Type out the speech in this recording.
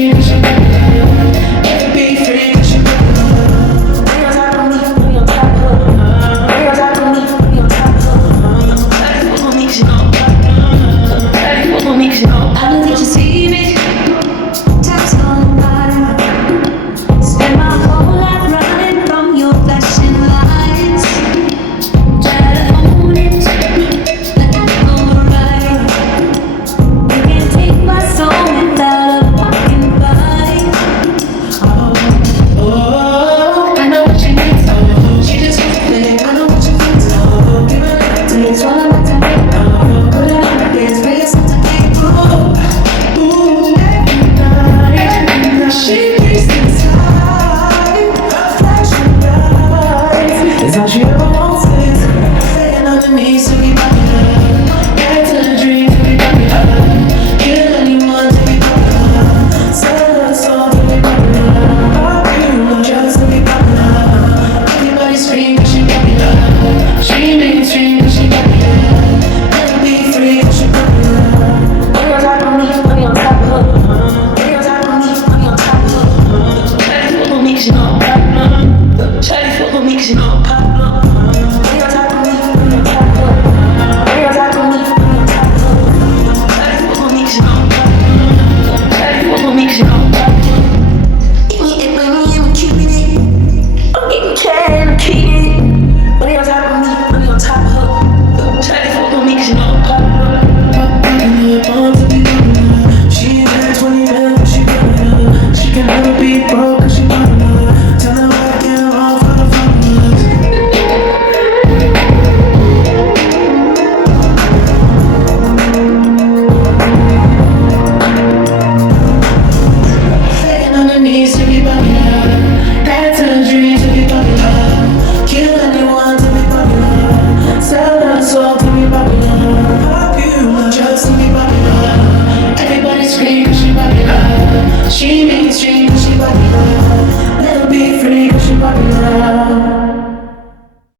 stream, cause she popular. Never be free, cause she popular. Bring on top of me, bring on top of her. Bring on top of me, bring on top of her. Daddy, fuck on me, 'cause you know. Daddy, fuck on me, 'cause you know. I know that you see me. Taps on the bottom. Spend my whole life running from your flashing lights. Try to own it, let it go right. You can't take my soul without a fucking fight. Oh, I know what you need, so she just wants to play. I know what you need, so give it up to me. It's all about to make. Put it on the dance, bring us up to date. Ooh, every night, she breathes inside, flashing lights. It's all she ever wants is staying underneath to be popular. Back to the dream to be popular. Kill anyone to be popular. Sell her soul to be popular. Popular just to be popular. Everybody scream 'cause she popular. She mainstream 'cause she popular. Never be free 'cause she popular. Bring on top of me, bring on top of her. Bring on top of me, bring on top of her. Daddy, fuck on me, 'cause you know I'm popular. Daddy, fuck on me, 'cause you know I'm popular. Bring on top of me, bring on top of her. Bring on top of me, bring on top of her. Daddy, fuck on me, 'cause you know I'm popular. Daddy, fuck on me, 'cause you know I'm popular. Eat me, it, bring me in, we keeping it. I'm getting cash, I'm keeping it. Bring on top of me, bring on top of her. Daddy, fuck on me, 'cause you know I'm popular. Popular, born to be popular. She ain't had 20 mil, but she popular. She can never be broke.